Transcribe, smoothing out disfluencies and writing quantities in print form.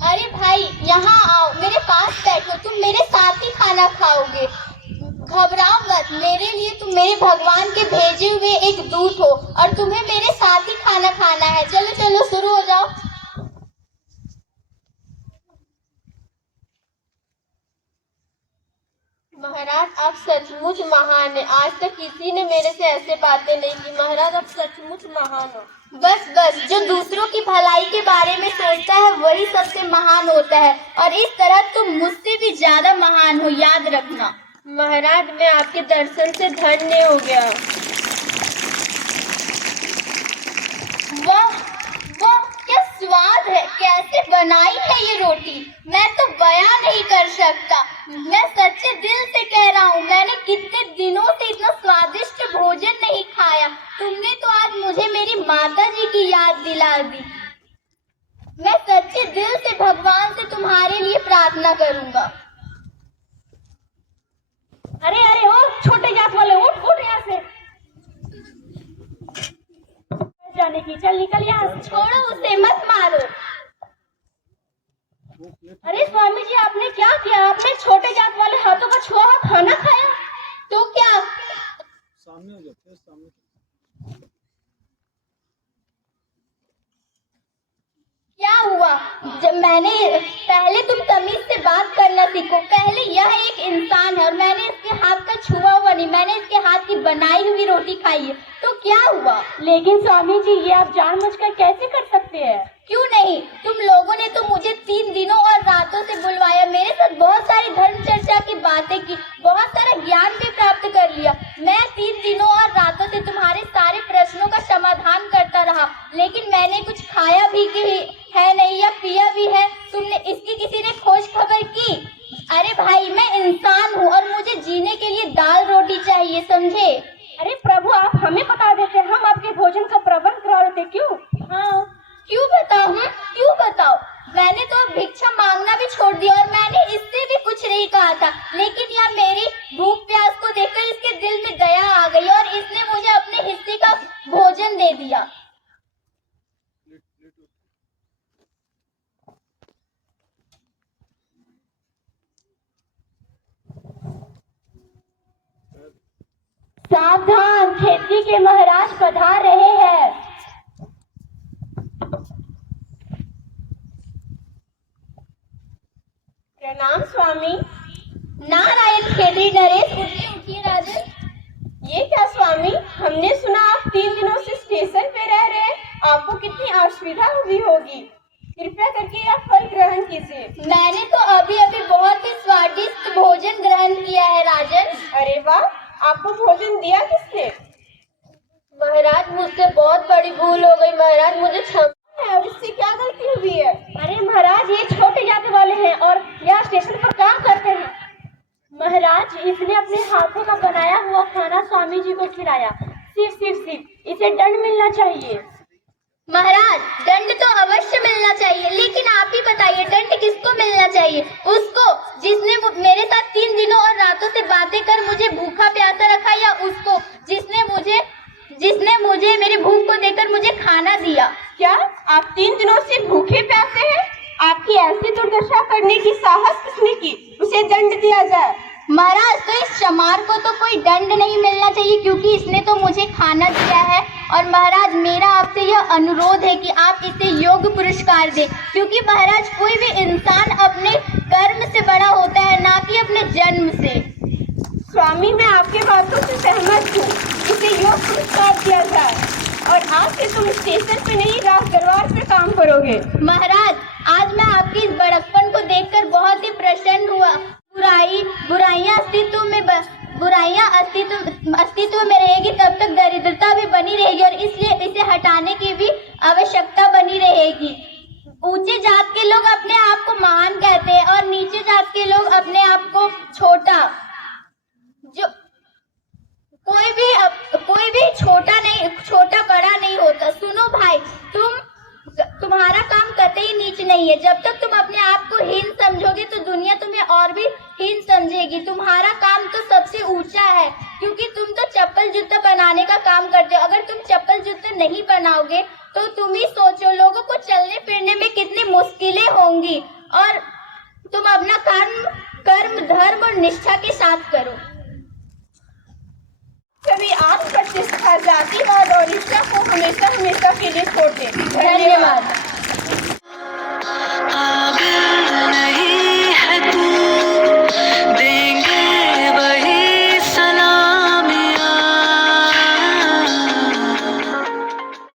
अरे भाई यहाँ आओ, मेरे पास बैठो, तुम मेरे साथ ही खाना खाओगे। घबराओ मत, मेरे लिए तुम मेरे भगवान के भेजे हुए एक दूत हो और तुम्हें मेरे साथ ही खाना खाना है। चलो चलो शुरू हो जाओ। महाराज आप सचमुच महान है, आज तक किसी ने मेरे से ऐसे बातें नहीं की। महाराज आप सचमुच महान हो। बस बस, जो दूसरों की भलाई के बारे में सोचता है वही सबसे महान होता है, और इस तरह तुम मुझसे भी ज्यादा महान हो, याद रखना। महाराज मैं आपके दर्शन से धन्य हो गया। वाह वाह, क्या स्वाद है, कैसे बनाई है ये रोटी, मैं तो बयां नहीं कर सकता। मैं सच्चे दिल से कह रहा हूँ, मैंने कितने दिनों से इतना स्वादिष्ट भोजन नहीं खाया। तुमने तो आज मुझे मेरी माता जी की याद दिला दी। मैं सच्चे दिल से भगवान से तुम्हारे लिए प्रार्थना करूंगा। अरे अरे ओ छोटे जात वाले, उठ उठ यहाँ से। जाने की, चल निकल यहाँ से। छोड़ो उसे, मत मारो। अरे स्वामी जी आपने क्या किया, आपने छोटे जात वाले हाथों का छुआ हुआ खाना खाया। तो क्या सामने हो जाते हैं, सामने। क्या हुआ? जब मैंने पहले तुम तमीज से बात करना सीखो। पहले यह एक इंसान है और मैंने इसके हाथ का छुआ हुआ नहीं, मैंने इसके हाथ की बनाई हुई रोटी खाई है। तो क्या हुआ? लेकिन स्वामी जी ये आप जानबूझकर कैसे कर सकते हैं? क्यों नहीं, तुम लोगों ने तो मुझे 3 दिनों और रातों से बुलवाया, मेरे साथ बहुत सारी धर्म चर्चा की बातें की, बहुत सारा ज्ञान भी प्राप्त कर लिया। मैं 3 दिनों और रातों से तुम्हारे सारे प्रश्नों का समाधान करता रहा, लेकिन मैंने कुछ खाया भी है नहीं या पिया भी है। तुमने इसकी किसी ने खोज खबर की? अरे भाई मैं इंसान हूँ और मुझे जीने के लिए दाल रोटी चाहिए, समझे? अरे प्रभु आप हमें बता देते, हम आपके भोजन का प्रबंध करा देते। क्यों? हाँ क्यों बताऊँ, क्यों बताओ? मैंने तो अब भिक्षा मांगना भी छोड़ दिया और मैंने इससे भी कुछ नहीं कहा था, लेकिन यह मेरी भूख प्यास को देखकर इसके दिल में दया आ गई और इसने मुझे अपने हिस्से का भोजन दे दिया। सावधान, खेती के महाराज पधार रहे हैं। प्रणाम स्वामी। नारायण खेदी नरेश, उठिए उठिए राजन। ये क्या स्वामी, हमने सुना आप 3 दिनों से स्टेशन पे रह रहे हैं, आपको कितनी असुविधा हुई होगी। कृपया करके यह फल ग्रहण कीजिए। मैंने तो अभी अभी बहुत ही स्वादिष्ट भोजन ग्रहण किया है राजन। अरे वाह, आपको भोजन दिया किसने? महाराज मुझसे बहुत बड़ी भूल हो गई, महाराज मुझे क्षमा है, और इससे क्या गलती हुई है? अरे महाराज ये छोटे जाते वाले हैं और यहाँ स्टेशन पर काम करते हैं। महाराज इसने अपने हाथों का बनाया हुआ खाना स्वामी जी को खिलाया। सिर्फ इसे दंड मिलना चाहिए। महाराज दंड तो अवश्य मिलना चाहिए, लेकिन आप ही बताइए दंड किसको मिलना चाहिए? उसको जिसने मेरे साथ 3 दिनों और रातों से बातें कर मुझे भूखा प्यासा रखा, या उसको जिसने मुझे मेरी भूख को देखकर मुझे खाना दिया? क्या आप 3 दिनों से भूखे प्यासे हैं? आपकी ऐसी दुर्दशा करने की साहस किसने की? उसे दंड दिया जाए। महाराज तो इस चमार को तो कोई दंड नहीं मिलना चाहिए, क्योंकि इसने तो मुझे खाना दिया है। और महाराज मेरा आपसे यह अनुरोध है कि आप इसे योग्य पुरस्कार दें, क्योंकि महाराज कोई भी इंसान अपने कर्म से बड़ा होता है, ना कि अपने जन्म से। स्वामी मैं आपके बातों से सहमत हूँ, इसे योग्य पुरस्कार दिया जाए। और आज से तुम स्टेशन पे नहीं, रात दरबार पे काम करोगे। महाराज आज मैं आपकी इस बड़प्पन को देखकर बहुत ही प्रसन्न हुआ। बुराइयां अस्तित्व में रहेगी, तब तक दरिद्रता भी बनी रहेगी, और इसलिए इसे हटाने की भी आवश्यकता बनी रहेगी। ऊंचे जात के लोग अपने आप को महान कहते हैं और नीचे जात के लोग अपने आप को छोटा। जो कोई भी छोटा बड़ा नहीं होता। सुनो भाई, तुम्हारा काम कतई नीच नहीं है। जब तक तुम अपने आप को हीन समझोगे तो दुनिया तुम्हें और भी हीन समझेगी। तुम्हारा काम तो सबसे ऊंचा है, क्योंकि तुम तो चप्पल जूता बनाने का काम करते हो। अगर तुम चप्पल जूते नहीं बनाओगे तो तुम ही सोचो, लोगों को चलने फिरने में कितनी मुश्किलें होंगी। निष्ठा के साथ करो। सभी आप प्रतिष्ठा जातिवाद और निष्ठा को हमेशा हमेशा के लिए छोड़ दें। धन्यवाद।